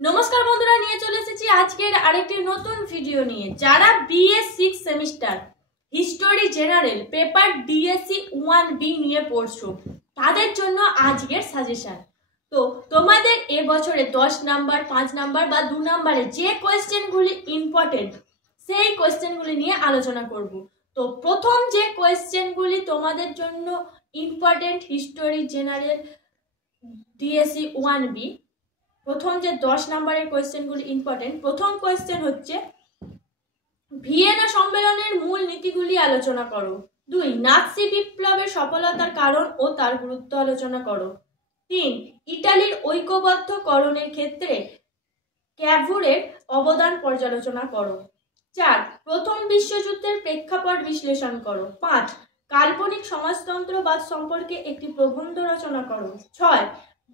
নমস্কার বন্ধুরা, নিয়ে চলে এসেছি আজকের আরেকটি নতুন ভিডিও নিয়ে। যারা BA 6 semester history general paper DSC 1B নিয়ে পড়ছো তাদের জন্য আজকের সাজেশন। তো তোমাদের এবছরে 10 নাম্বার, 5 নাম্বার বা 2 নাম্বারে যে কোয়েশ্চেনগুলি ইম্পর্টেন্ট সেই কোয়েশ্চেনগুলি নিয়ে আলোচনা করব। তো প্রথম যে কোয়েশ্চেনগুলি তোমাদের জন্য important history general DSC 1B, প্রথম যে 10 নাম্বারের কোয়েশ্চেনগুলি ইম্পর্টেন্ট। প্রথম কোয়েশ্চেন হচ্ছে ভিয়েনা সম্মেলনের মূল নীতিগুলি আলোচনা করো। 2, নাৎসি বিপ্লবের সফলতার কারণ ও তার গুরুত্ব আলোচনা করো। 3, ইটালির ঐক্যবদ্ধকরণের ক্ষেত্রে ক্যাভুরের অবদান পর্যালোচনা করো। 4, প্রথম বিশ্বযুদ্ধের প্রেক্ষাপট বিশ্লেষণ করো। 5, কাল্পনিক সমাজতন্ত্রবাদ সম্পর্কে একটি প্রবন্ধ রচনা করো। 6,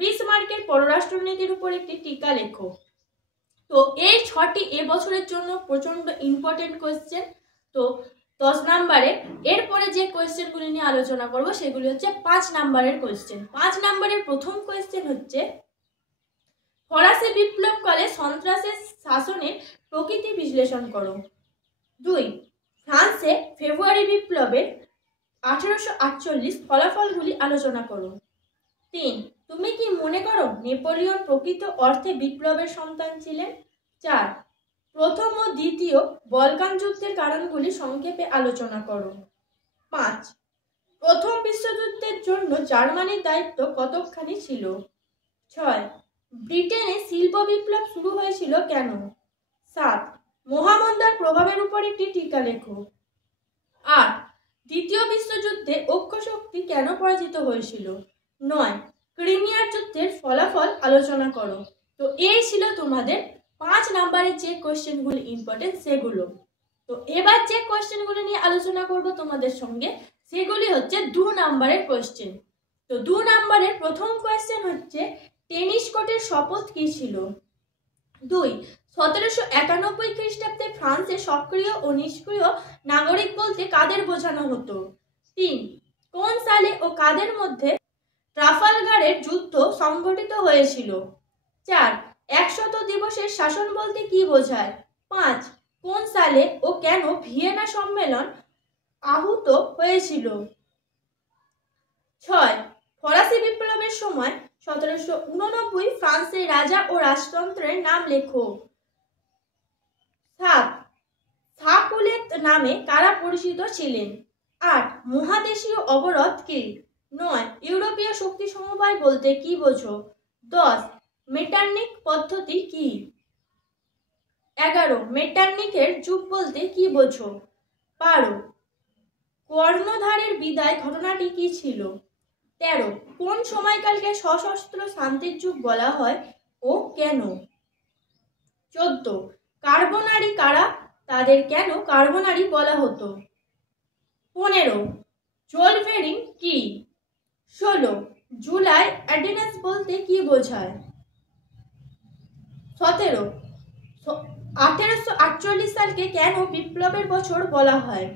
বিসমার্কের পররাষ্ট্রনীতির উপর একটি টিকা লেখো। তো এই 6টি এবছরের জন্য প্রচন্ড ইম্পর্টেন্ট কোয়েশ্চেন। তো 10 নাম্বারে এরপরে যে কোয়েশ্চেনগুলি নিয়ে আলোচনা করব সেগুলি হচ্ছে 5 নাম্বারের কোয়েশ্চেন। 5 নাম্বারের প্রথম কোয়েশ্চেন হচ্ছে ফরাসি বিপ্লবকালে সন্ত্রাসের শাসনের প্রকৃতি বিশ্লেষণ করো। 2, ফ্রান্সে ফেব্রুয়ারি বিপ্লবের 1848 ফলাফলগুলি আলোচনা করো। 3, তুমি কি মনে করো নেপোলিয়ন প্রকৃত অর্থে বিপ্লবের সন্তান ছিলেন? 4, প্রথম ও দ্বিতীয় বলকান যুদ্ধের কারণগুলি সংক্ষেপে আলোচনা করো। 5, প্রথম বিশ্বযুদ্ধের জন্য জার্মানির দায়িত্ব কতখানি ছিল? 6, ব্রিটেনে শিল্প বিপ্লব শুরু হয়েছিল কেন? 7, মহামন্দার প্রভাবের উপর একটি টিকা লেখো। 8, দ্বিতীয় বিশ্বযুদ্ধে অক্ষ শক্তি কেন পরাজিত হয়েছিল? 9, ক্রিমিয়ার যুদ্ধের ফলাফল আলোচনা করো। তো এই ছিল তোমাদের 5 নাম্বারের যে কোয়েশ্চেনগুলো ইম্পর্টেন্ট সেগুলো। তো এবার যে কোয়েশ্চেনগুলো নিয়ে আলোচনা করব তোমাদের সঙ্গে সেগুলি হচ্ছে 2 নাম্বারের কোয়েশ্চেন। তো 2 নাম্বারের প্রথম কোয়েশ্চেন হচ্ছে টেনিস কোর্টের শপথ কি ছিল? 2, 1791 খ্রিস্টাব্দে ফ্রান্সে সক্রিয় ও নিষ্ক্রিয় নাগরিক বলতে কাদের বোঝানো হতো? 3, কোন সালে ও কাদের মধ্যে ট্রাফালগারের যুদ্ধ সংঘটিত হয়েছিল? 4, 100 দিবসের শাসন বলতে কি বোঝায়? 5, কোন সালে ও কেন ভিয়েনা সম্মেলন আহুত হয়েছিল? 6, ফরাসি বিপ্লবের সময় 1789 ফ্রান্সের রাজা ও রাজতন্ত্রের নাম লেখো। 7, সাকুলেত নামে কারা পরিচিত ছিলেন? 8, মহাদেশীয় অবরোধ কি? 9, ইউরোপীয় শক্তি সমবায় বলতে কি বোঝো? 10, মেটার্নিক পদ্ধতি কি? 11, মেটার্নিকের যুগ বলতে কি বোঝো? 12, কর্ণধারের বিদায় ঘটনাটি কি ছিল? 13, কোন সময়কালকে সশস্ত্র শান্তির যুগ বলা হয় ও কেন? 14, কার্বনারি কারা, তাদের কেন কার্বনারি বলা হতো? 15, জোলভেরিং কি? 16, জুলাই অর্ডিন্যান্স বলতে কি বোঝায়? 17, 1848 সালকে কেন বিপ্লবের বছর বলা হয়?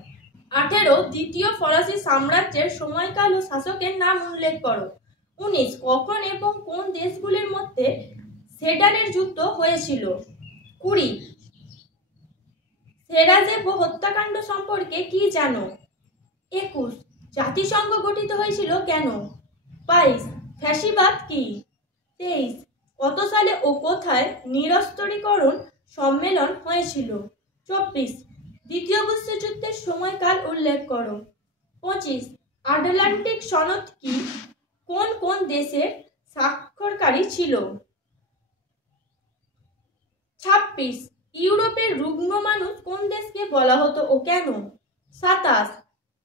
18, দ্বিতীয় ফরাসি সাম্রাজ্যের সময়কাল ও শাসকের নাম উল্লেখ করো। 19, কখন এবং কোন দেশগুলির মধ্যে সেডানের যুদ্ধ হয়েছিল? 20, সেরাজেভো হত্যাকাণ্ড সম্পর্কে কি জানো? 21, জাতিসংঘ গঠিত হয়েছিল কেন? 22, ফ্যাসিবাদ কি? 23, কত সালে ও কোথায় নিরস্ত্রীকরণ সম্মেলন হয়েছিল? 24, দ্বিতীয় বিশ্বযুদ্ধের সময়কাল উল্লেখ করো। 25, আটলান্টিক সনদ কি? কোন কোন দেশের স্বাক্ষরকারী ছিল? 26, ইউরোপের রুগ্ন মানুষ কোন দেশকে বলা হতো ও কেন? 27,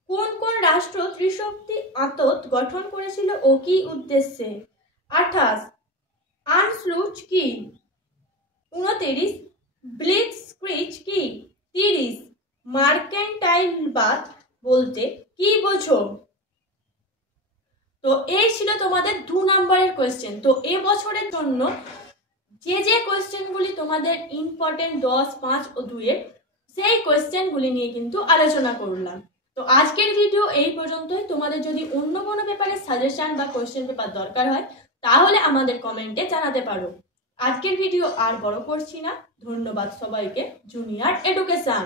কোন কোন রাষ্ট্র ত্রিশক্তি আতত গঠন করেছিল ও কি উদ্দেশ্যে? 28, আনস্লুচ কি? 29, ব্লিটজক্রিগ কি? 30, মার্কেন্টাইলবাদ বলতে কি বোঝো? তো এই ছিল তোমাদের 2 নাম্বারের কোয়েশ্চেন। তো এই বছরের জন্য যে যে কোয়েশ্চেনগুলি তোমাদের ইম্পর্টেন্ট 10, 5 ও 2 এর সেই কোয়েশ্চেনগুলি নিয়ে কিন্তু আলোচনা করলাম। তো আজকের ভিডিও এই পর্যন্তই। তোমাদের যদি অন্য কোনো পেপারের সাজেশন বা কোয়েশ্চেন পেপার দরকার হয় তাহলে আমাদের কমেন্টে জানাতে পারো। আজকের ভিডিও আর বড় করছি না। ধন্যবাদ সবাইকে। Junior education.